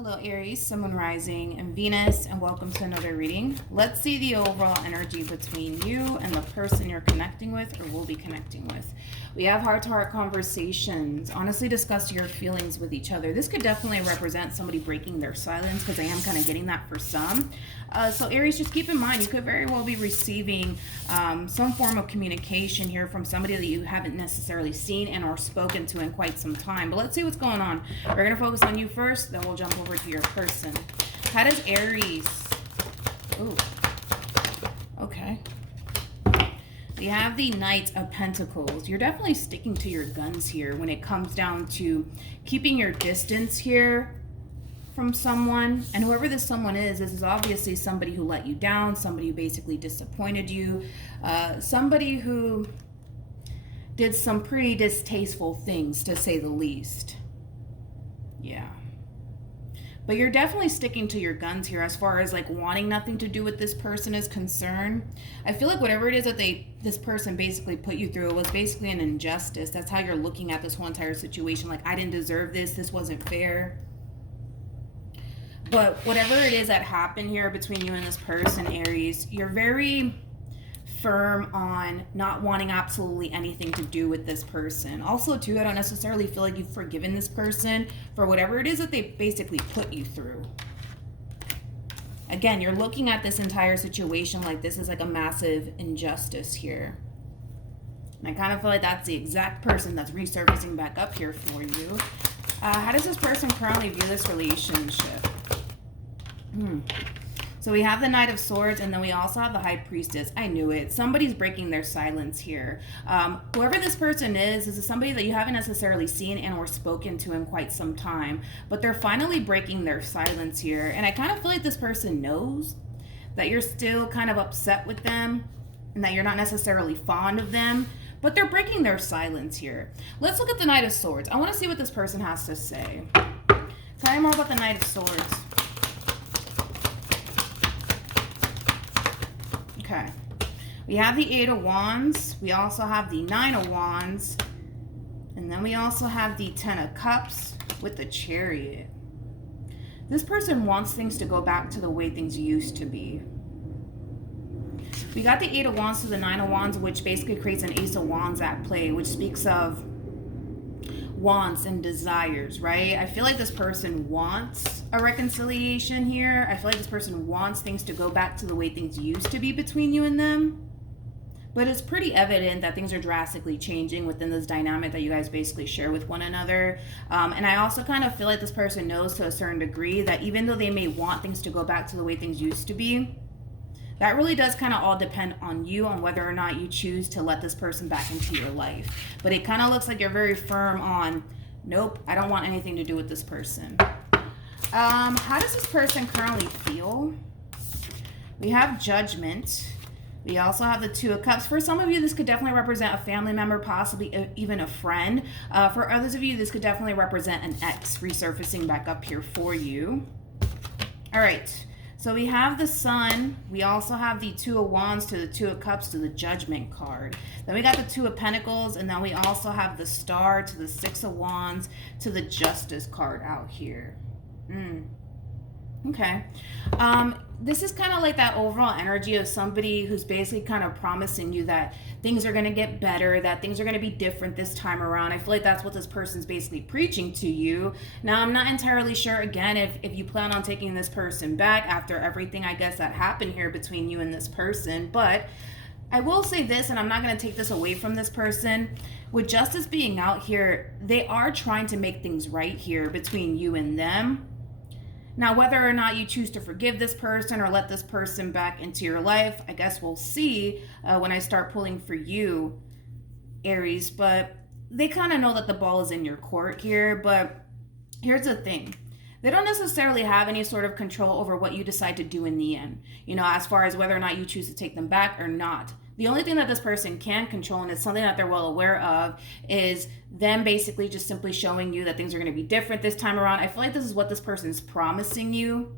Hello Aries, Sun, Moon, Rising, and Venus, and welcome to another reading. Let's see the overall energy between you and the person you're connecting with or will be connecting with. We have heart-to-heart conversations. Honestly, discuss your feelings with each other. This could definitely represent somebody breaking their silence, because I am kind of getting that for some. So Aries, just keep in mind, you could very well be receiving some form of communication here from somebody that you haven't necessarily seen and or spoken to in quite some time. But let's see what's going on. We're going to focus on you first, then we'll jump over to your person. How does Aries... Ooh. Okay. We have the Knight of Pentacles. You're definitely sticking to your guns here when it comes down to keeping your distance here from someone. And whoever this someone is, this is obviously somebody who let you down, somebody who basically disappointed you, somebody who did some pretty distasteful things, to say the least. Yeah. But you're definitely sticking to your guns here as far as like wanting nothing to do with this person is concerned. I feel like whatever it is that this person basically put you through, it was basically an injustice. That's how you're looking at this whole entire situation. Like, I didn't deserve this. This wasn't fair. But whatever it is that happened here between you and this person, Aries, you're very firm on not wanting absolutely anything to do with this person. Also, too, I don't necessarily feel like you've forgiven this person for whatever it is that they basically put you through. Again, you're looking at this entire situation like this is like a massive injustice here. And I kind of feel like that's the exact person that's resurfacing back up here for you. How does this person currently view this relationship? So we have the Knight of Swords, and then we also have the High Priestess. I knew it. Somebody's breaking their silence here. Whoever this person is somebody that you haven't necessarily seen and or spoken to in quite some time, but they're finally breaking their silence here. And I kind of feel like this person knows that you're still kind of upset with them and that you're not necessarily fond of them, but they're breaking their silence here. Let's look at the Knight of Swords. I want to see what this person has to say. Tell me more about the Knight of Swords. Okay, we have the Eight of Wands, we also have the Nine of Wands, and then we also have the Ten of Cups with the Chariot. This person wants things to go back to the way things used to be. We got the Eight of Wands to the Nine of Wands, which basically creates an Ace of Wands at play, which speaks of wants and desires, right? I feel like this person wants a reconciliation here. I feel like this person wants things to go back to the way things used to be between you and them. But it's pretty evident that things are drastically changing within this dynamic that you guys basically share with one another. And I also kind of feel like this person knows to a certain degree that even though they may want things to go back to the way things used to be, that really does kind of all depend on you, on whether or not you choose to let this person back into your life. But it kind of looks like you're very firm on, nope, I don't want anything to do with this person. How does this person currently feel? We have Judgment. We also have the Two of Cups. For some of you, this could definitely represent a family member, possibly even a friend. For others of you, this could definitely represent an ex resurfacing back up here for you. All right. So we have the Sun, we also have the Two of Wands to the Two of Cups to the Judgment card. Then we got the Two of Pentacles, and then we also have the Star to the Six of Wands to the Justice card out here. Okay. This is kind of like that overall energy of somebody who's basically kind of promising you that things are going to get better, that things are going to be different this time around. I feel like that's what this person's basically preaching to you. Now, I'm not entirely sure, again, if you plan on taking this person back after everything, I guess, that happened here between you and this person. But I will say this, and I'm not going to take this away from this person. With justice being out here, they are trying to make things right here between you and them. Now, whether or not you choose to forgive this person or let this person back into your life, I guess we'll see when I start pulling for you, Aries. But they kind of know that the ball is in your court here. But here's the thing. They don't necessarily have any sort of control over what you decide to do in the end, you know, as far as whether or not you choose to take them back or not. The only thing that this person can control, and it's something that they're well aware of, is them basically just simply showing you that things are going to be different this time around. I feel like this is what this person's promising you,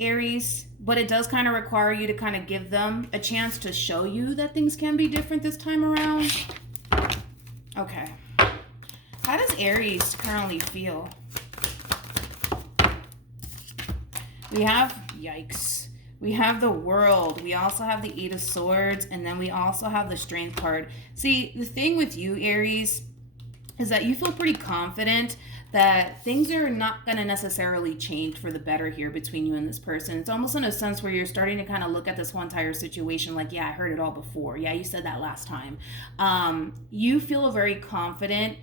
Aries, but it does kind of require you to kind of give them a chance to show you that things can be different this time around. Okay. How does Aries currently feel? We have, yikes. We have the World. We also have the Eight of Swords. And then we also have the Strength card. See, the thing with you, Aries, is that you feel pretty confident that things are not going to necessarily change for the better here between you and this person. It's almost in a sense where you're starting to kind of look at this whole entire situation like, yeah, I heard it all before. Yeah, you said that last time. You feel very confident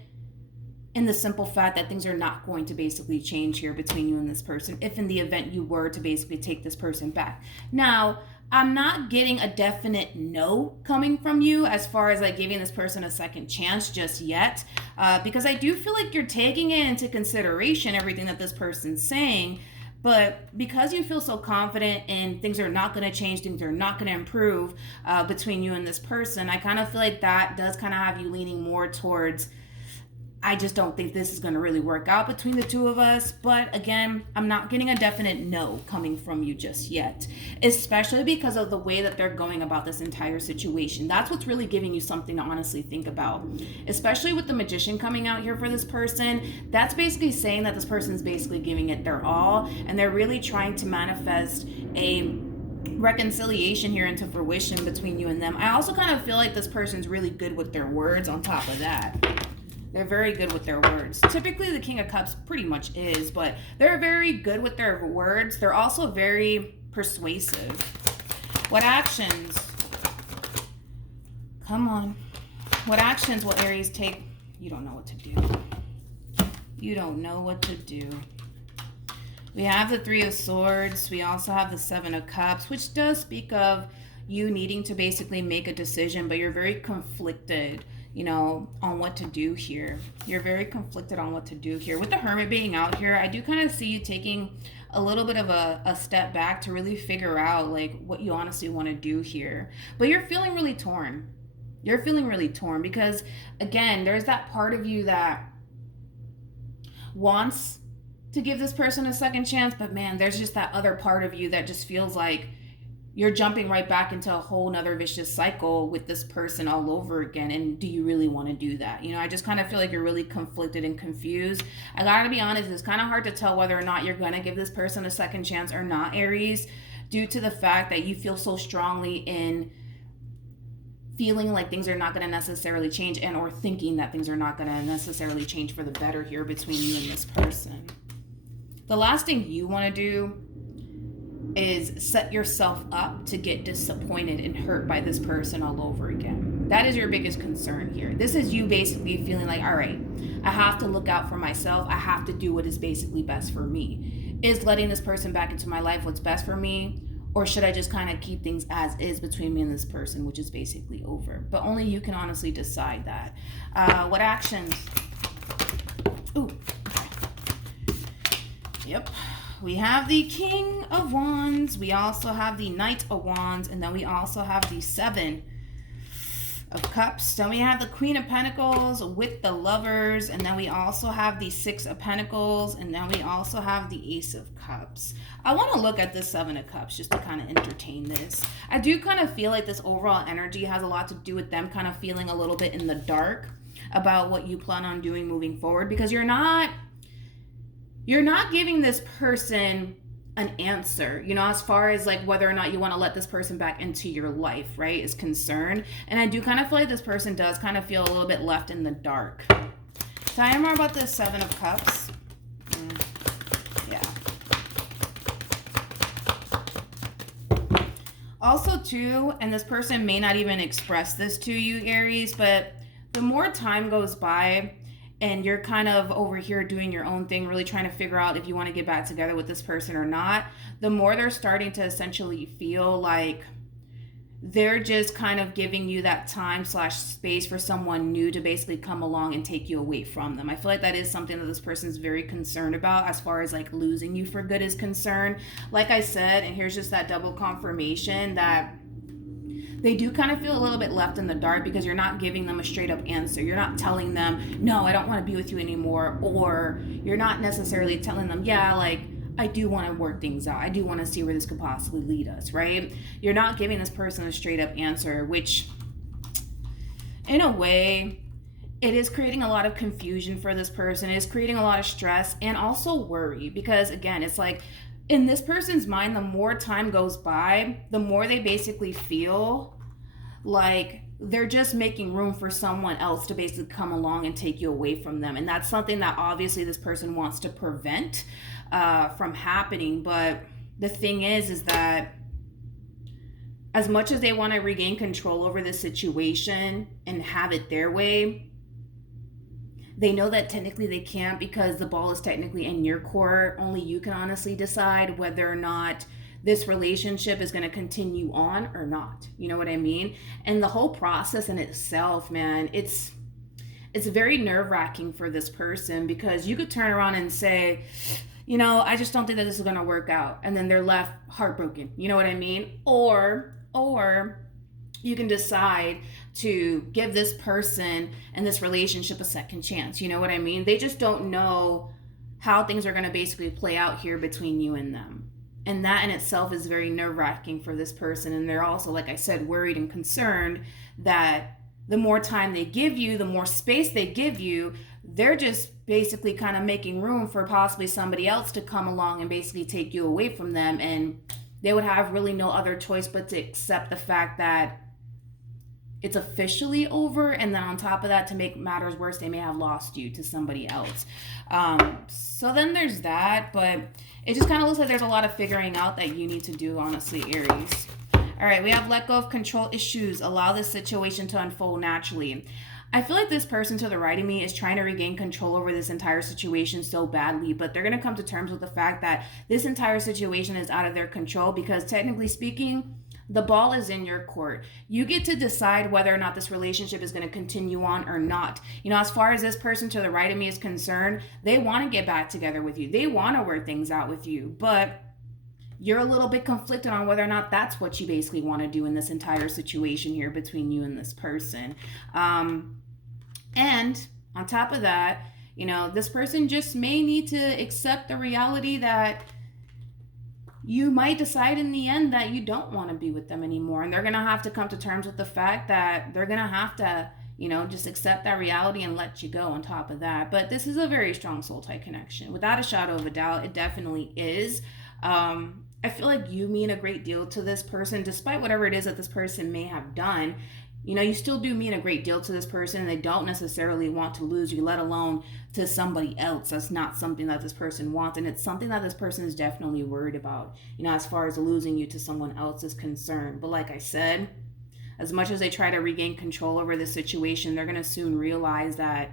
in the simple fact that things are not going to basically change here between you and this person, if in the event you were to basically take this person back. Now, I'm not getting a definite no coming from you as far as like giving this person a second chance just yet, because I do feel like you're taking it into consideration, everything that this person's saying. But because you feel so confident and things are not going to change, things are not going to improve between you and this person, I kind of feel like that does kind of have you leaning more towards, I just don't think this is going to really work out between the two of us. But again, I'm not getting a definite no coming from you just yet, especially because of the way that they're going about this entire situation. That's what's really giving you something to honestly think about, especially with the Magician coming out here for this person. That's basically saying that this person's basically giving it their all, and they're really trying to manifest a reconciliation here into fruition between you and them. I also kind of feel like this person's really good with their words on top of that. They're very good with their words. Typically, the King of Cups pretty much is, but they're very good with their words. They're also very persuasive. What actions? Come on. What actions will Aries take? You don't know what to do. You don't know what to do. We have the Three of Swords. We also have the Seven of Cups, which does speak of you needing to basically make a decision, but you're very conflicted, you know, on what to do here. You're very conflicted on what to do here. With the Hermit being out here, I do kind of see you taking a little bit of a step back to really figure out like what you honestly want to do here. But you're feeling really torn. You're feeling really torn because, again, there's that part of you that wants to give this person a second chance, but man, there's just that other part of you that just feels like you're jumping right back into a whole nother vicious cycle with this person all over again. And do you really want to do that? You know, I just kind of feel like you're really conflicted and confused. I gotta be honest, it's kind of hard to tell whether or not you're going to give this person a second chance or not, Aries, due to the fact that you feel so strongly in feeling like things are not going to necessarily change, and or thinking that things are not going to necessarily change for the better here between you and this person. The last thing you want to do is set yourself up to get disappointed and hurt by this person all over again. That is your biggest concern here. This is you basically feeling like, all right, I have to look out for myself. I have to do what is basically best for me. Is letting this person back into my life what's best for me? Or should I just kind of keep things as is between me and this person, which is basically over? But only you can honestly decide that. What actions? Ooh, okay. Yep. We have the King of Wands. We also have the Knight of Wands. And then we also have the Seven of Cups. Then we have the Queen of Pentacles with the Lovers. And then we also have the Six of Pentacles. And then we also have the Ace of Cups. I want to look at the Seven of Cups just to kind of entertain this. I do kind of feel like this overall energy has a lot to do with them kind of feeling a little bit in the dark about what you plan on doing moving forward, because you're not giving this person an answer, you know, as far as like whether or not you want to let this person back into your life, right, is concerned. And I do kind of feel like this person does kind of feel a little bit left in the dark. Tell me more about the Seven of Cups. Yeah. Also too, and this person may not even express this to you, Aries, but the more time goes by and you're kind of over here doing your own thing, really trying to figure out if you want to get back together with this person or not, the more they're starting to essentially feel like they're just kind of giving you that time / space for someone new to basically come along and take you away from them. I feel like that is something that this person is very concerned about as far as like losing you for good is concerned. Like I said, and here's just that double confirmation that they do kind of feel a little bit left in the dark because you're not giving them a straight up answer. You're not telling them, no, I don't want to be with you anymore. Or you're not necessarily telling them, yeah, like, I do want to work things out. I do want to see where this could possibly lead us, right? You're not giving this person a straight up answer, which in a way, it is creating a lot of confusion for this person. It is creating a lot of stress and also worry because, again, it's like in this person's mind, the more time goes by, the more they basically feel like they're just making room for someone else to basically come along and take you away from them. And that's something that obviously this person wants to prevent from happening. But the thing is that as much as they want to regain control over the situation and have it their way, they know that technically they can't, because the ball is technically in your court. Only you can honestly decide whether or not this relationship is going to continue on or not. You know what I mean? And the whole process in itself, man, it's very nerve-wracking for this person, because you could turn around and say, you know, I just don't think that this is going to work out. And then they're left heartbroken. You know what I mean? Or you can decide to give this person and this relationship a second chance. You know what I mean? They just don't know how things are going to basically play out here between you and them. And that in itself is very nerve-wracking for this person. And they're also, like I said, worried and concerned that the more time they give you, the more space they give you, they're just basically kind of making room for possibly somebody else to come along and basically take you away from them. And they would have really no other choice but to accept the fact that it's officially over. And then on top of that, to make matters worse, they may have lost you to somebody else. So then there's that. But it just kind of looks like there's a lot of figuring out that you need to do, honestly, Aries. All right, we have let go of control issues. Allow this situation to unfold naturally. I feel like this person to the right of me is trying to regain control over this entire situation so badly, but they're going to come to terms with the fact that this entire situation is out of their control, because technically speaking, the ball is in your court. You get to decide whether or not this relationship is going to continue on or not. You know, as far as this person to the right of me is concerned, they want to get back together with you. They want to work things out with you, but you're a little bit conflicted on whether or not that's what you basically want to do in this entire situation here between you and this person. And on top of that, you know, this person just may need to accept the reality that you might decide in the end that you don't want to be with them anymore. And they're going to have to come to terms with the fact that they're going to have to, you know, just accept that reality and let you go on top of that. But this is a very strong soul tie connection. Without a shadow of a doubt, it definitely is. I feel like you mean a great deal to this person, despite whatever it is that this person may have done. You know, you still do mean a great deal to this person, and they don't necessarily want to lose you, let alone to somebody else. That's not something that this person wants, and it's something that this person is definitely worried about, you know, as far as losing you to someone else is concerned. But like I said, as much as they try to regain control over the situation, they're going to soon realize that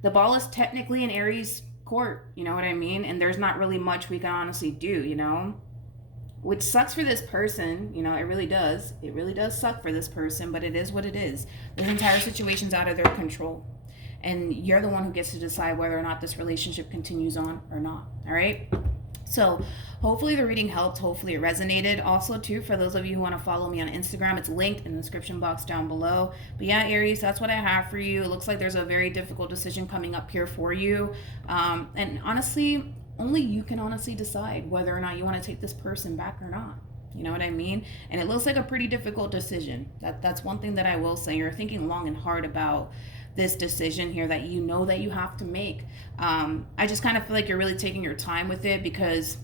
the ball is technically in Aries' court, you know what I mean? And there's not really much we can honestly do, you know? Which sucks for this person, you know, it really does. It really does suck for this person, but it is what it is. This entire situation's out of their control. And you're the one who gets to decide whether or not this relationship continues on or not, all right? So hopefully the reading helped. Hopefully it resonated. Also, too, for those of you who want to follow me on Instagram, it's linked in the description box down below. But yeah, Aries, that's what I have for you. It looks like there's a very difficult decision coming up here for you. And honestly, only you can honestly decide whether or not you want to take this person back or not. You know what I mean? And it looks like a pretty difficult decision. That's one thing that I will say. You're thinking long and hard about this decision here that you know that you have to make. I just kind of feel like you're really taking your time with it, because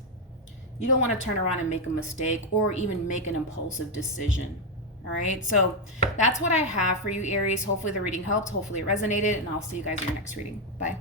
you don't want to turn around and make a mistake or even make an impulsive decision. All right, so that's what I have for you, Aries. Hopefully the reading helped. Hopefully it resonated, and I'll see you guys in your next reading. Bye.